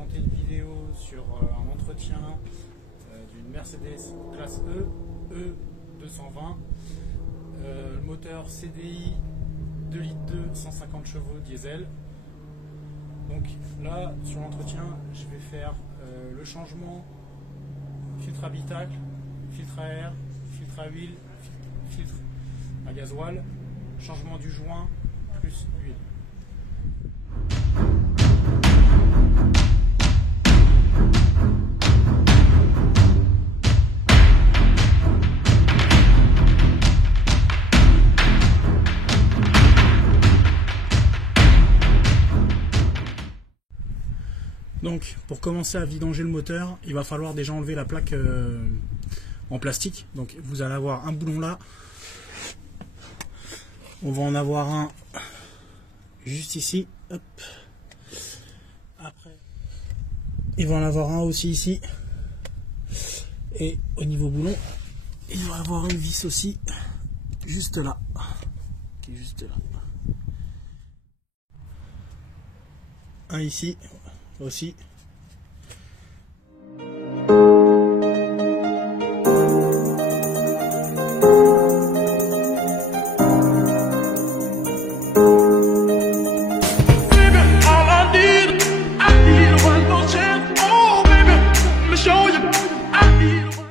présenter une vidéo sur un entretien d'une Mercedes classe E 220, le moteur CDI 2 litres 2, 150 chevaux diesel. Donc là, sur l'entretien, je vais faire le changement filtre habitacle, filtre à air, filtre à huile, filtre à gasoil, changement du joint plus huile. Donc pour commencer à vidanger le moteur, il va falloir déjà enlever la plaque en plastique. Donc vous allez avoir un boulon là, on va en avoir un juste ici, hop. Après il va en avoir un aussi ici, et au niveau boulon il va y avoir une vis aussi juste là, qui est juste là, un ici aussi.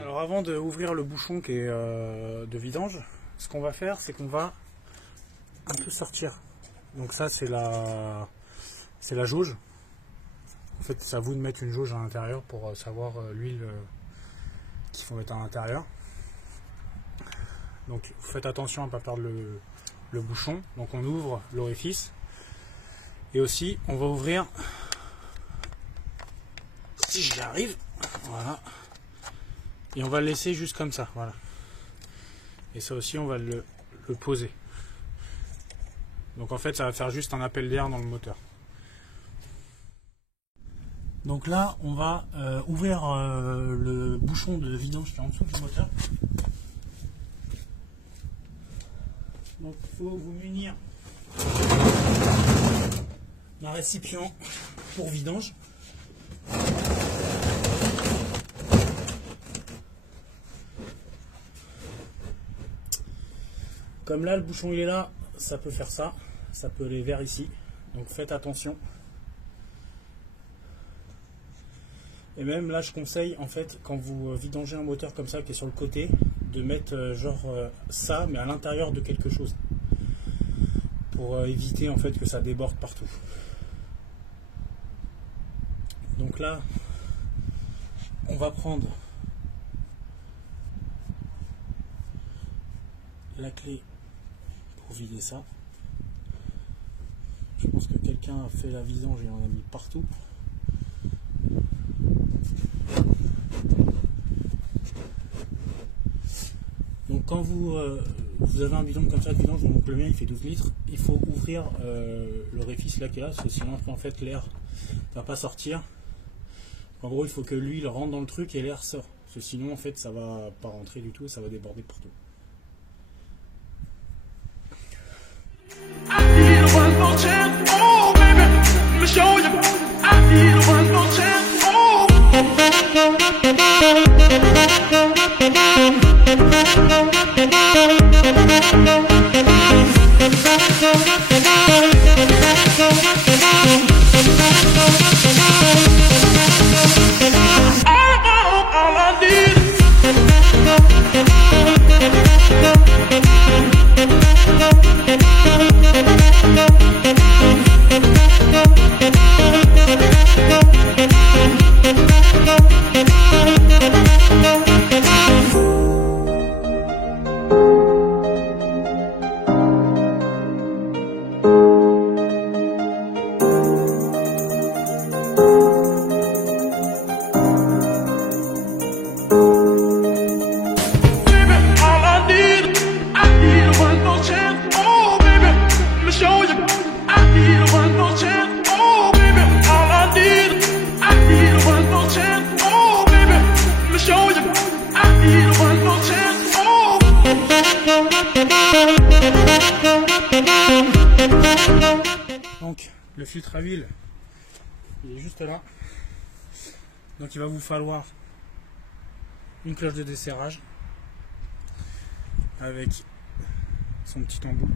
Alors avant de ouvrir le bouchon qui est de vidange, ce qu'on va faire, c'est qu'on va un peu sortir. Donc ça c'est la jauge. En fait, c'est à vous de mettre une jauge à l'intérieur pour savoir l'huile qu'il faut mettre à l'intérieur. Donc, vous faites attention à ne pas perdre le bouchon. Donc, on ouvre l'orifice. Et aussi, on va ouvrir, si j'y arrive, voilà. Et on va le laisser juste comme ça, voilà. Et ça aussi, on va le poser. Donc, en fait, ça va faire juste un appel d'air dans le moteur. Donc là, on va ouvrir le bouchon de vidange qui est en dessous du moteur. Donc il faut vous munir d'un récipient pour vidange. Comme là, le bouchon il est là, ça peut faire ça, ça peut aller vers ici. Donc faites attention. Et même là, je conseille, en fait, quand vous vidangez un moteur comme ça qui est sur le côté, de mettre ça, mais à l'intérieur de quelque chose, pour éviter en fait que ça déborde partout. Donc là, on va prendre la clé pour vider ça. Je pense que quelqu'un a fait la vidange et en a mis partout. Donc quand vous avez un bidon comme ça de vidange, donc le mien il fait 12 litres, il faut ouvrir l'orifice là qui est là, parce que sinon en fait l'air ne va pas sortir. En gros il faut que l'huile rentre dans le truc et l'air sort, parce que sinon en fait ça va pas rentrer du tout et ça va déborder partout. Donc le filtre à huile il est juste là, Donc il va vous falloir une cloche de desserrage avec son petit embout.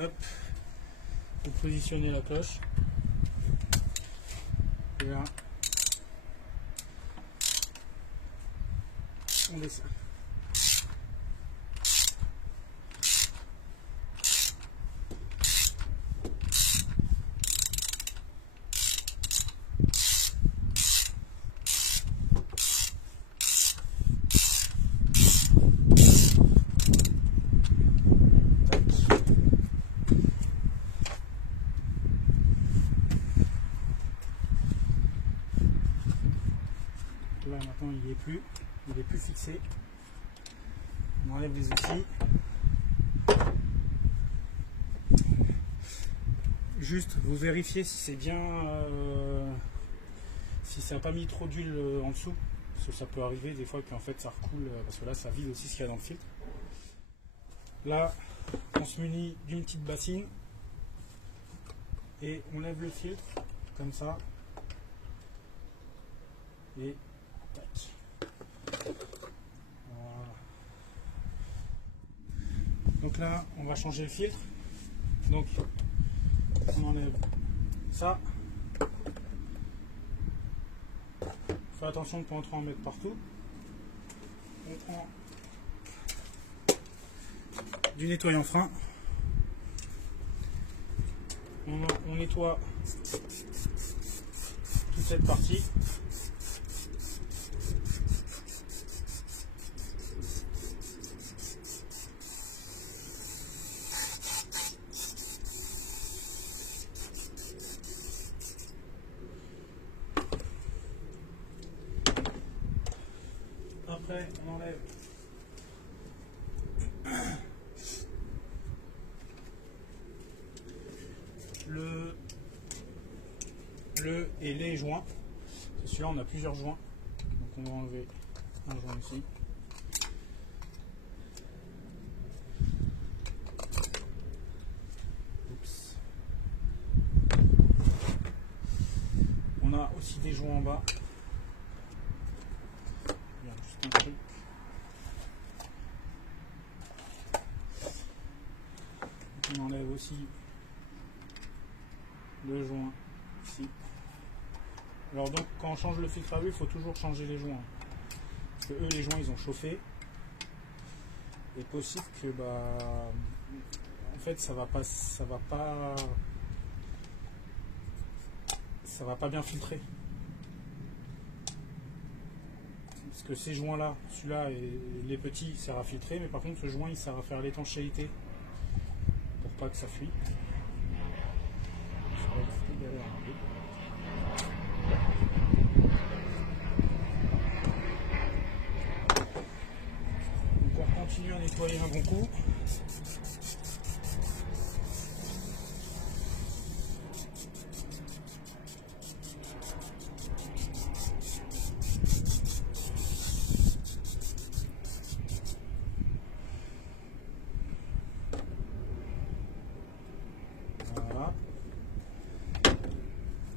Hop, vous positionnez la cloche. Et là, on descend. Là maintenant il est plus fixé. On enlève les outils. Juste vous vérifiez si c'est bien, si ça n'a pas mis trop d'huile en dessous, parce que ça peut arriver des fois qu'en fait ça recoule, parce que là ça vide aussi ce qu'il y a dans le filtre. Là on se munit d'une petite bassine et on lève le filtre comme ça et tac. Voilà. Donc là on va changer le filtre, donc on enlève ça. Fais attention de ne pas trop en mettre partout. On prend du nettoyant frein. On nettoie toute cette partie. Après, on enlève le et les joints. C'est celui-là, on a plusieurs joints. Donc on va enlever un joint ici. Oups. On a aussi des joints en bas. Un truc. On enlève aussi le joint ici. Alors donc quand on change le filtre à huile, il faut toujours changer les joints. Parce que eux les joints ils ont chauffé. Il est possible que en fait ça va pas bien filtrer. Parce que ces joints là, celui-là et les petits sert à filtrer, mais par contre ce joint il sert à faire l'étanchéité pour pas que ça fuit. Donc on continue à nettoyer un bon coup.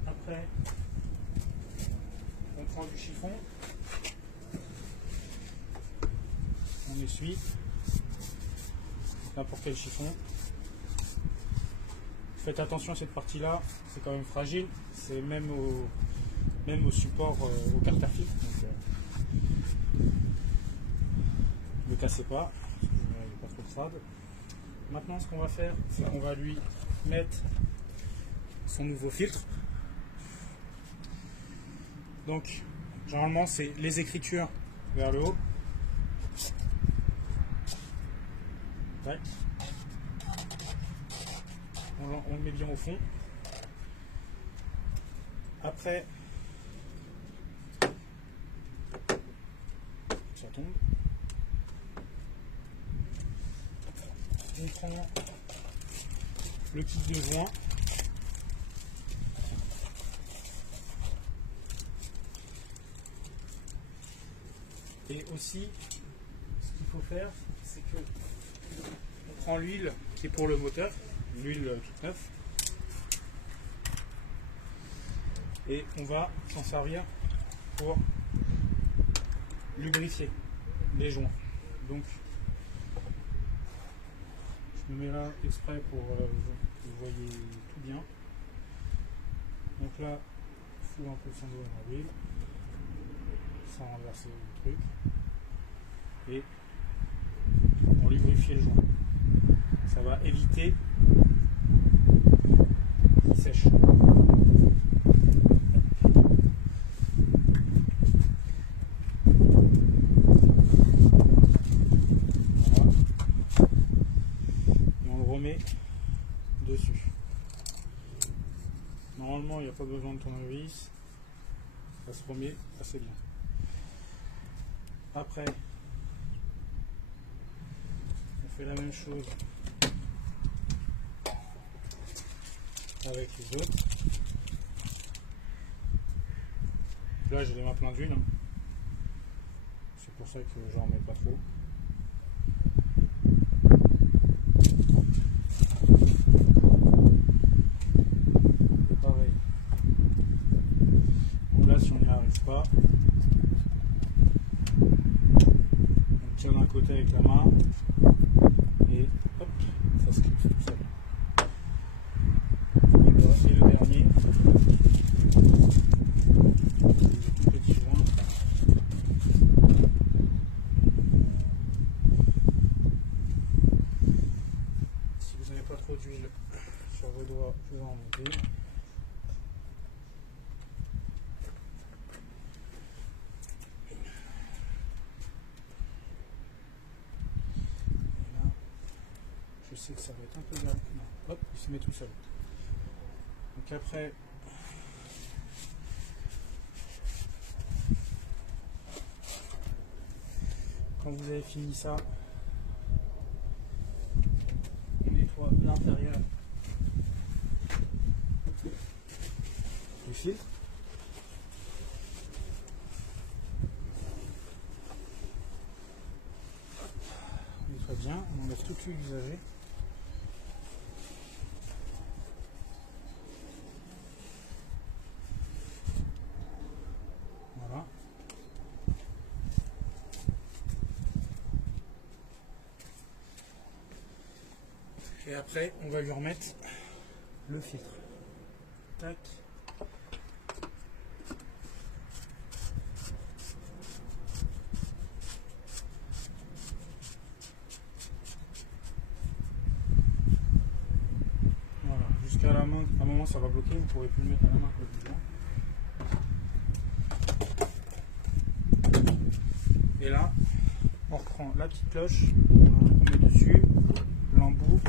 Après, on prend du chiffon, on essuie, n'importe quel chiffon. Faites attention à cette partie-là, c'est quand même fragile, c'est même au support, au carte à filtre, donc ne le cassez pas, il n'est pas trop crade. Maintenant, ce qu'on va faire, c'est qu'on va lui mettre son nouveau filtre. Donc, généralement, c'est les écritures vers le haut. Ouais. On le met bien au fond. Après, ça tombe. On prend le kit de joint. Et aussi, ce qu'il faut faire, c'est que on prend l'huile qui est pour le moteur, l'huile toute neuve, et on va s'en servir pour lubrifier les joints. Donc, je me mets là exprès pour que vous voyez tout bien. Donc là, il faut un peu son doigt dans l'huile, sans renverser le truc, et on lubrifie le joint. Ça va éviter qu'il sèche. Dessus. Normalement, il n'y a pas besoin de tournevis, ça se remet assez bien. Après, on fait la même chose avec les autres. Là, j'ai les mains pleines d'huile, c'est pour ça que j'en mets pas trop. Si on n'y arrive pas, on tire d'un côté avec la main et hop, ça se clipse tout seul. Et le dernier, petit joint. Si vous n'avez pas trop d'huile sur vos doigts, vous en mettez. Je sais que ça va être un peu grave. Non, hop, il se met tout seul. Donc après, quand vous avez fini ça, on nettoie l'intérieur du filtre. On nettoie bien, on enlève toute l'huile usagée. Et après, on va lui remettre le filtre. Tac. Voilà, jusqu'à la main. À un moment, ça va bloquer, vous ne pourrez plus le mettre à la main comme dedans. Et là, on reprend la petite cloche, on met dessus l'embout.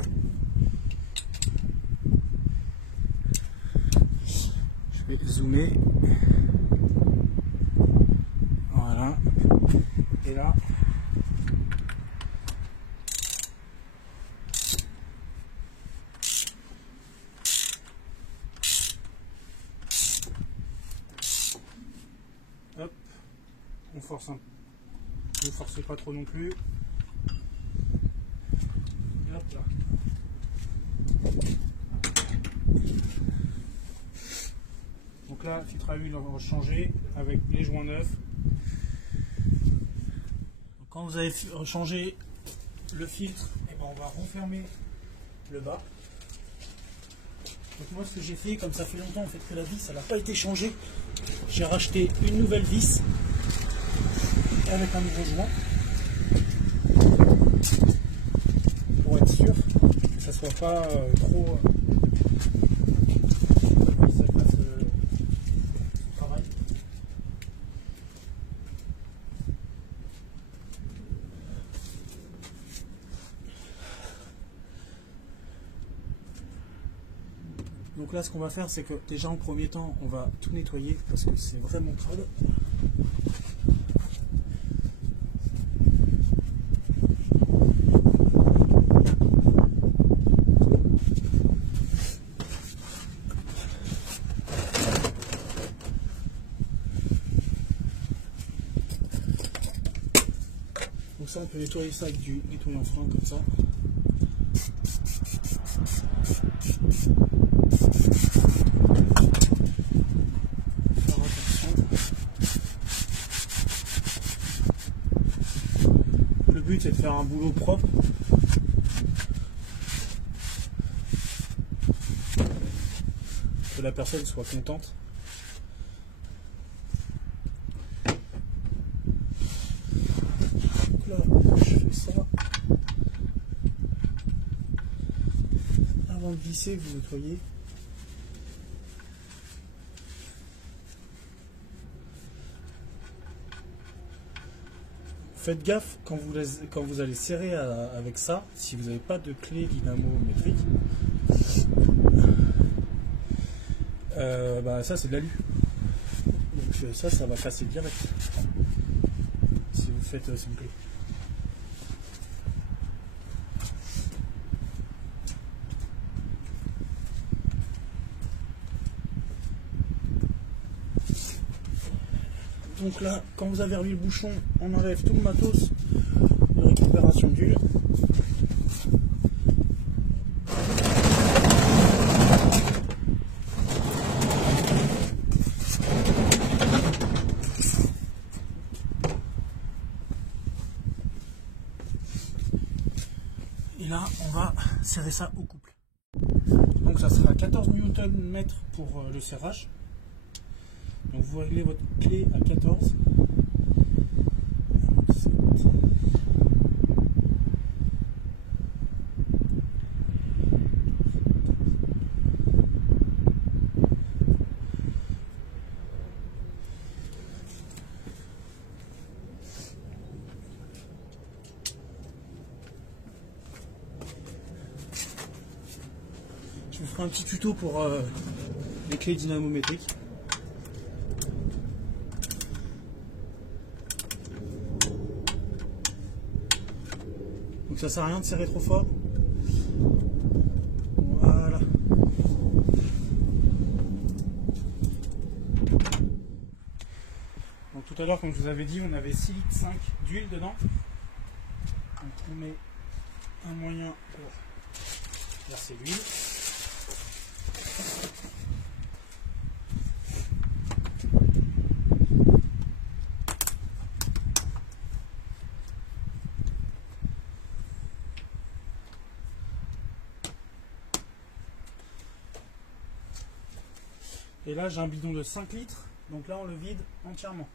Je vais zoomer. Voilà. Et là, hop, on force un peu. Ne forcez pas trop non plus. Et hop là. Donc là, filtre à huile, on va changer avec les joints neufs. Donc quand vous avez changé le filtre, et ben on va refermer le bas. Donc moi, ce que j'ai fait, comme ça fait longtemps en fait que la vis, elle n'a pas été changée, j'ai racheté une nouvelle vis avec un nouveau joint pour être sûr que ça soit pas trop ça fasse ce travail. Donc là, ce qu'on va faire, c'est que déjà en premier temps, on va tout nettoyer parce que c'est vraiment crade. Donc ça, on peut nettoyer ça avec du nettoyant frein comme ça. Faire attention. Le but c'est de faire un boulot propre. Que la personne soit contente. Donc là, je fais ça. Avant de glisser, vous nettoyez. Faites gaffe quand vous allez serrer avec ça, si vous n'avez pas de clé dynamométrique, ça c'est de l'alu. Donc ça va casser direct si vous faites sans clé. Donc là, quand vous avez remis le bouchon, on enlève tout le matos de récupération d'huile. Et là, on va serrer ça au couple. Donc ça sera 14 Nm pour le serrage. Donc vous réglez votre clé à 14. Je vous ferai un petit tuto pour les clés dynamométriques. Donc ça sert à rien de serrer trop fort. Voilà. Donc tout à l'heure, comme je vous avais dit, on avait 6,5 litres d'huile dedans. Donc on met un moyen pour verser l'huile. Et là j'ai un bidon de 5 litres, donc là on le vide entièrement.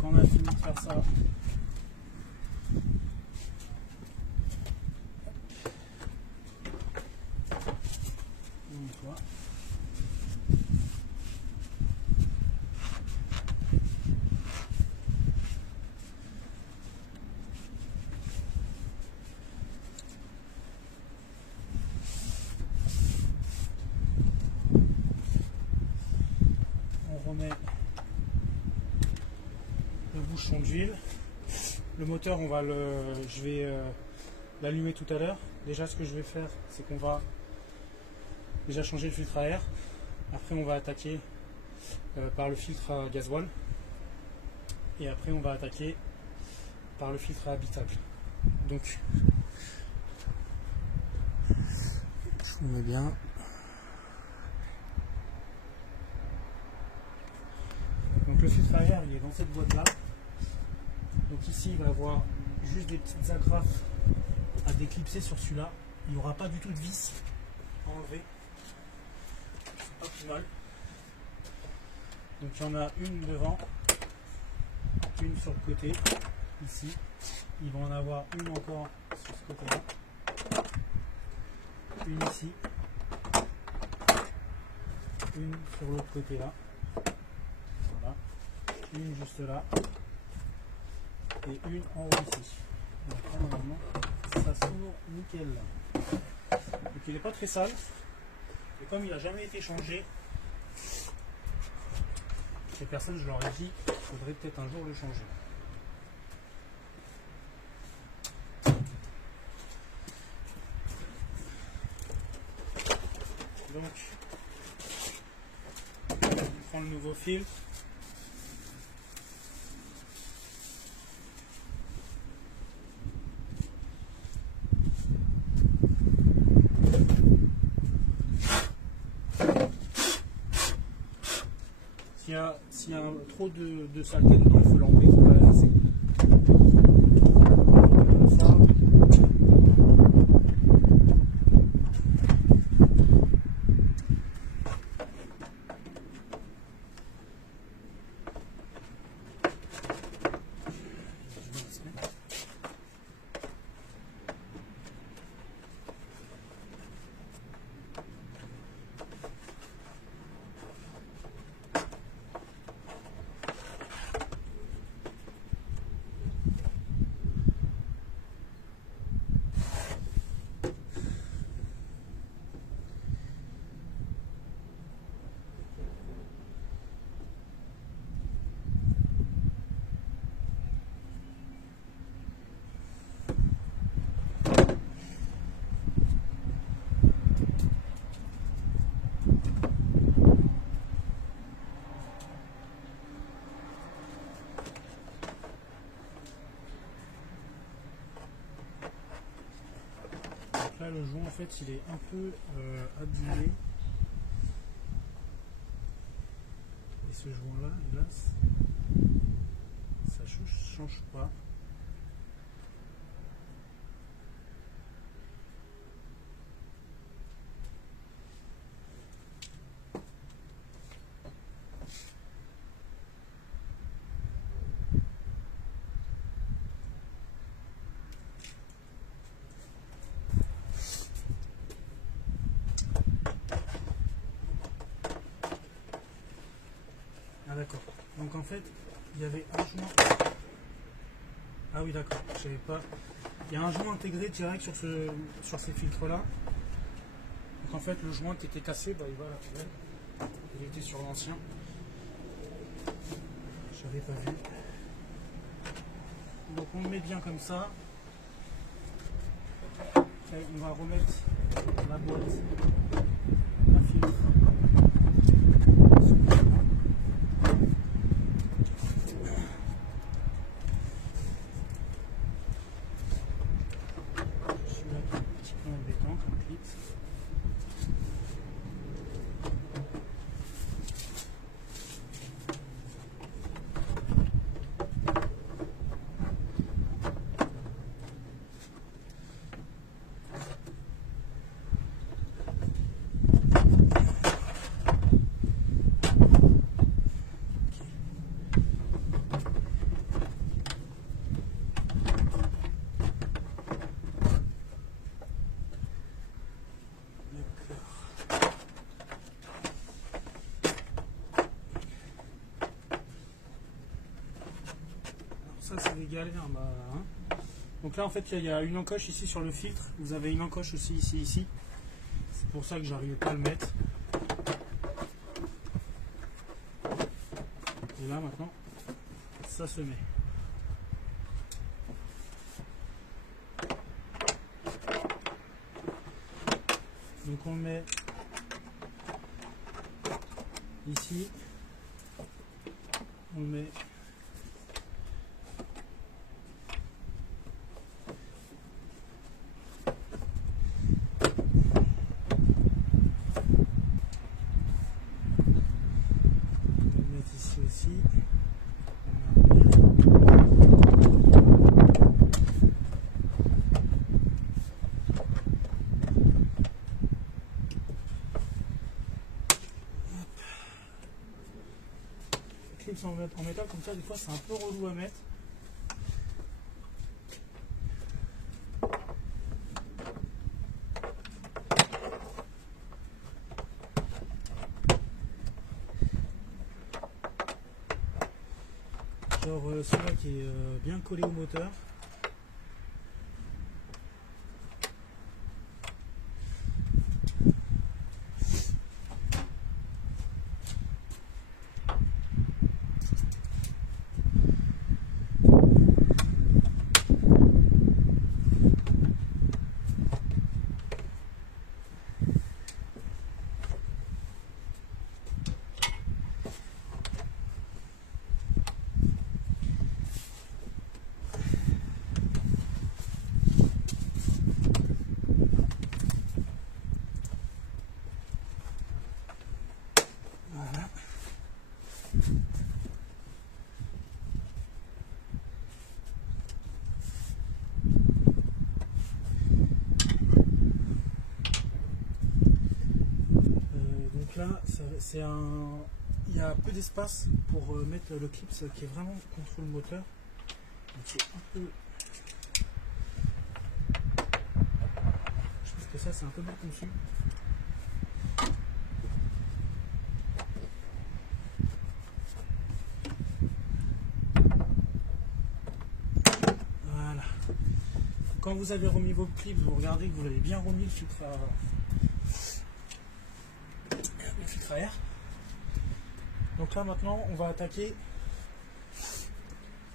Quand on a fini de faire ça, on nettoie. On remet le bouchon d'huile. Le moteur, je vais l'allumer tout à l'heure. Déjà, ce que je vais faire, c'est qu'on va déjà changer le filtre à air. Après, on va attaquer par le filtre à gasoil. Et après, on va attaquer par le filtre à habitacle. Donc, je vous mets bien. Donc le filtre à air, il est dans cette boîte là. Donc ici, il va y avoir juste des petites agrafes à déclipser sur celui-là. Il n'y aura pas du tout de vis. enlever. C'est pas plus mal. Donc il y en a une devant, une sur le côté, ici. Il va en avoir une encore sur ce côté-là. Une ici. Une sur l'autre côté là. Voilà. Une juste là. Et une en haut ici. Donc là, normalement, ça s'ouvre nickel là. Donc il n'est pas très sale. Et comme il n'a jamais été changé, ces personnes, je leur ai dit, il faudrait peut-être un jour le changer. Donc, on prend le nouveau fil. S'il y a trop de saleté dedans, il faut l'enlever, il faut pas la laisser. Comme ça. Là, le joint en fait il est un peu abîmé, et ce joint là, hélas, ça change pas. D'accord. Donc en fait, il y avait un joint. Ah oui, d'accord. Je savais pas. Il y a un joint intégré direct sur ces filtres-là. Donc en fait, le joint qui était cassé, bah, il va à la poubelle. Il était sur l'ancien. Je n'avais pas vu. Donc on le met bien comme ça. Après, on va remettre la boîte, la filtre. Ça c'est des galères. Bah, hein. Donc là en fait il y a une encoche ici sur le filtre. Vous avez une encoche aussi ici. C'est pour ça que j'arrive pas à le mettre. Et là maintenant ça se met. Donc on le met ici. On le met ici. clips en métal comme ça, des fois c'est un peu relou à mettre. Genre celui-là qui est bien collé au moteur. Là, c'est un... il y a peu d'espace pour mettre le clip qui est vraiment contre le moteur. Donc c'est un peu... Je pense que ça c'est un peu mal conçu. Voilà. Quand vous avez remis vos clips, vous regardez que vous avez bien remis le filtre à air. Donc là maintenant on va attaquer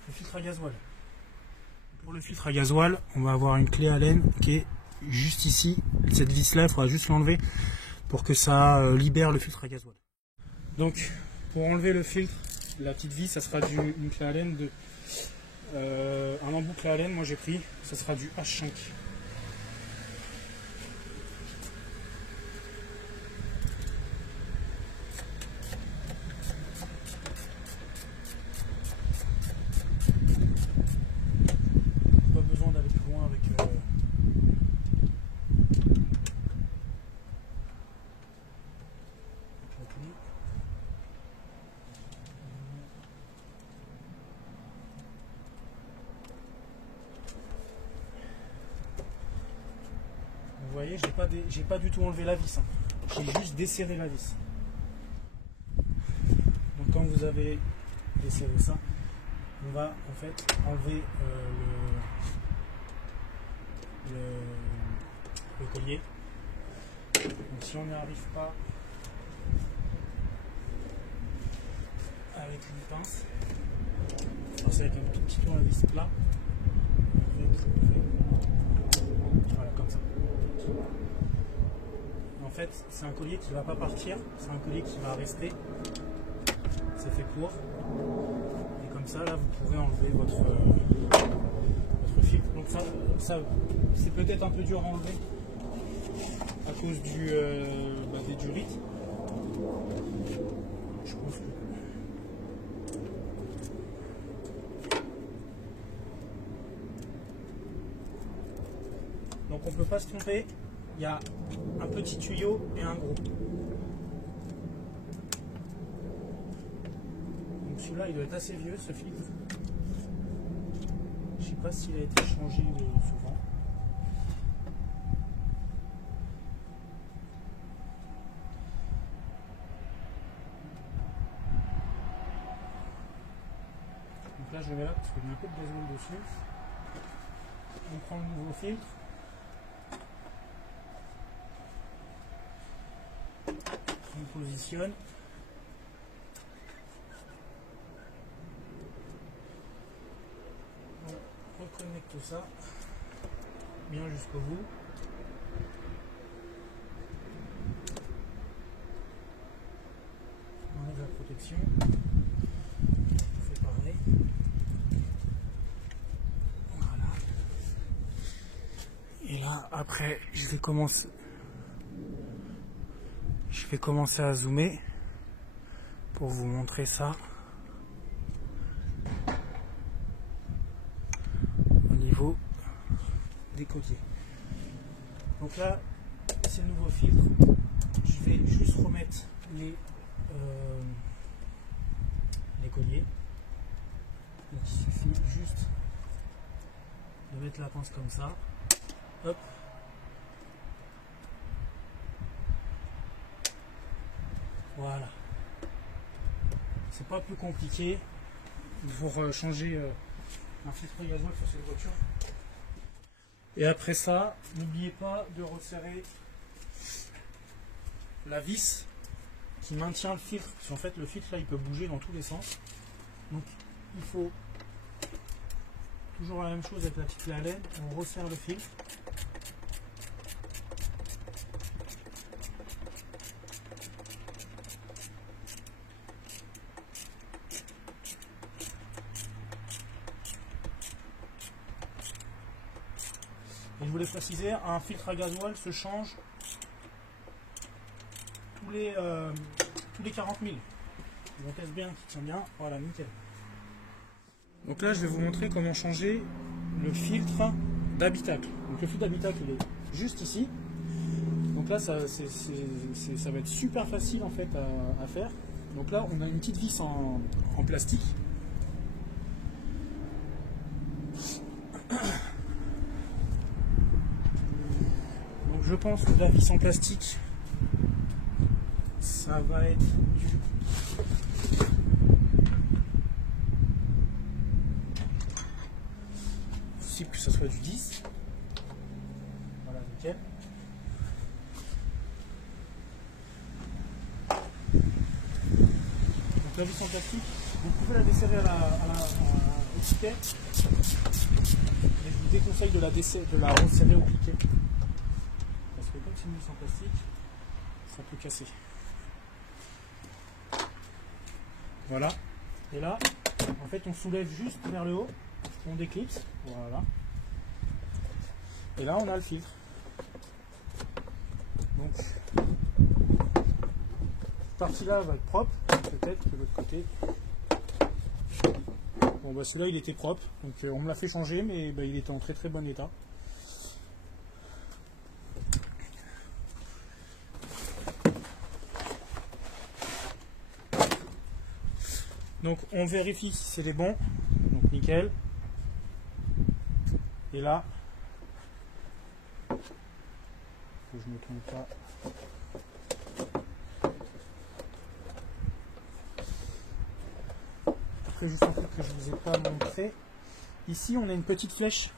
le filtre à gasoil. Pour le filtre à gasoil, on va avoir une clé Allen qui est juste ici. Cette vis là, il faudra juste l'enlever pour que ça libère le filtre à gasoil. Donc pour enlever le filtre, la petite vis, ça sera une clé Allen de un embout clé Allen, moi j'ai pris, ça sera du H5. Vous voyez, j'ai pas du tout enlevé la vis, hein. J'ai juste desserré la vis. Donc quand vous avez desserré ça, on va en fait enlever le collier. Donc si on n'y arrive pas avec une pince, c'est avec un tout petit tournevis plat. Voilà, comme ça. En fait, c'est un collier qui ne va pas partir, c'est un collier qui va rester. C'est fait pour. Et comme ça, là, vous pouvez enlever votre filtre. Donc ça c'est peut-être un peu dur à enlever à cause des durites. Je pense que... Donc on ne peut pas se tromper, il y a un petit tuyau et un gros. Donc celui-là il doit être assez vieux, ce filtre. Je ne sais pas s'il a été changé souvent. Donc là je le mets là parce qu'il y a un peu de gasoil dessus. On prend le nouveau filtre. On positionne. On reconnecte ça bien jusqu'au bout. On enlève la protection. On fait pareil. Voilà. Et là, après, je vais commencer à zoomer pour vous montrer ça au niveau des côtés. Donc là, c'est le nouveau filtre. Je vais juste remettre les collier. Donc il suffit juste de mettre la pince comme ça. Hop. Voilà. C'est pas plus compliqué pour changer un filtre gasoil sur cette voiture. Et après ça, n'oubliez pas de resserrer la vis qui maintient le filtre. Parce qu'en fait, le filtre là, il peut bouger dans tous les sens. Donc, il faut toujours la même chose avec la petite clé à laine. On resserre le filtre. Et je voulais préciser, un filtre à gasoil se change tous les 40 000. On teste bien qu'il tient bien. Voilà, nickel. Donc là, je vais vous montrer comment changer le filtre d'habitacle. Donc le filtre d'habitacle, il est juste ici. Donc là, ça va être super facile en fait à faire. Donc là, on a une petite vis en plastique. Donc je pense que la vis en plastique, ça va être du possible que ça soit du 10. Voilà, nickel. Donc la vis en plastique, vous pouvez la desserrer au piquet, mais je vous déconseille de la resserrer au piquet. Parce que comme c'est une vis en plastique, ça peut casser. Voilà. Et là, en fait, on soulève juste vers le haut, on déclipse. Voilà. Et là, on a le filtre. Donc, cette partie-là va être propre. Peut-être que l'autre côté. Bon, bah celui-là, il était propre. Donc, on me l'a fait changer, mais bah, il était en très très bon état. Donc on vérifie si c'est les bons, donc nickel. Et là, que je ne me trompe pas. Après juste un truc que je ne vous ai pas montré. Ici on a une petite flèche.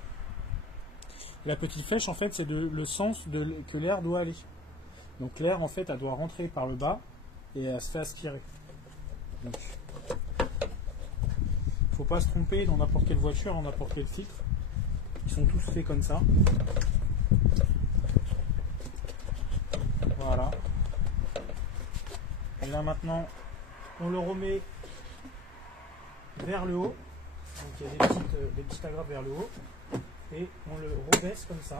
La petite flèche en fait c'est le sens que l'air doit aller. Donc l'air en fait elle doit rentrer par le bas et elle se fait aspirer. Donc, faut pas se tromper dans n'importe quelle voiture, dans n'importe quel filtre. Ils sont tous faits comme ça. Voilà. Et là maintenant, on le remet vers le haut. Donc il y a des petites agrafes vers le haut. Et on le rebaisse comme ça.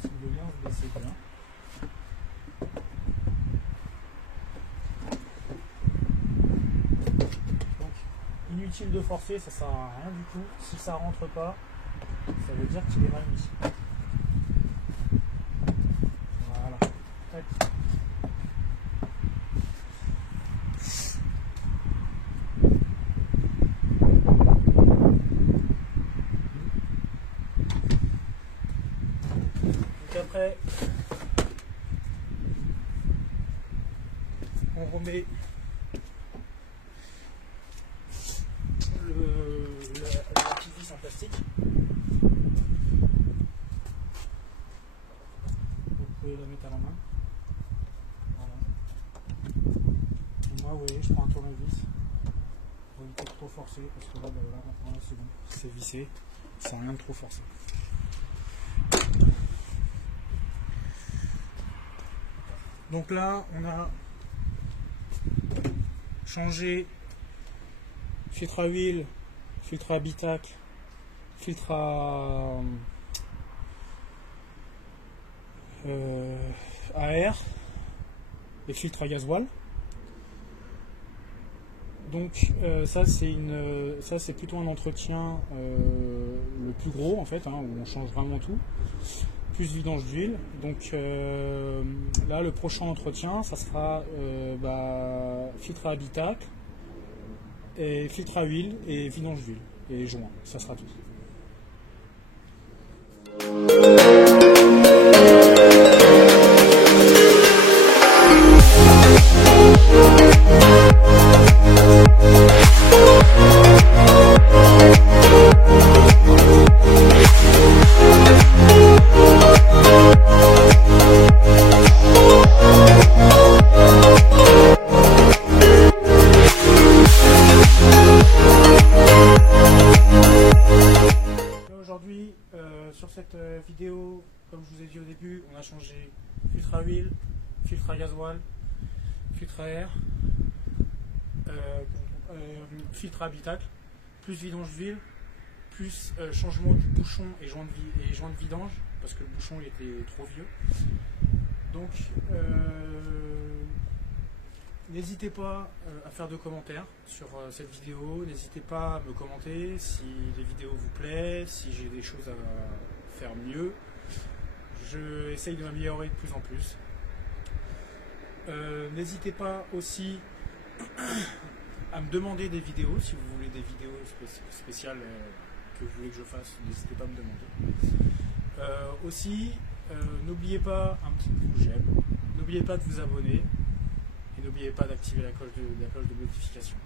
Si vous voulez bien, vous baissez bien. Inutile de forcer, ça sert à rien du tout. Si ça rentre pas, ça veut dire qu'il est mal mis. Voilà. Tac. Donc après, on remet la petite vis en plastique. Vous pouvez la mettre à la main. Voilà. Et moi, vous voyez, je prends un tournevis pour éviter de trop forcer parce que là, ben voilà, maintenant c'est bon, c'est vissé, sans rien de trop forcer. Donc là, on a changé filtre à huile, filtre à habitacle, filtre à air et filtre à gasoil. Donc ça c'est plutôt un entretien le plus gros en fait, hein, où on change vraiment tout, plus vidange d'huile. Donc là le prochain entretien ça sera filtre à habitacle, et filtre à huile et vidange d'huile et joint, ça sera tout. Aujourd'hui, sur cette vidéo, comme je vous ai dit au début, on a changé filtre à huile, filtre à gasoil, filtre à air, filtre à habitacle, plus vidange d'huile, plus changement du bouchon et joint de vidange, parce que le bouchon il était trop vieux. Donc, n'hésitez pas à faire de commentaires sur cette vidéo, n'hésitez pas à me commenter si les vidéos vous plaisent, si j'ai des choses à faire mieux. Je essaye de m'améliorer de plus en plus. N'hésitez pas aussi à me demander des vidéos, si vous voulez des vidéos spéciales que vous voulez que je fasse, n'hésitez pas à me demander. Aussi, n'oubliez pas un petit pouce j'aime, n'oubliez pas de vous abonner et n'oubliez pas d'activer la cloche de notification.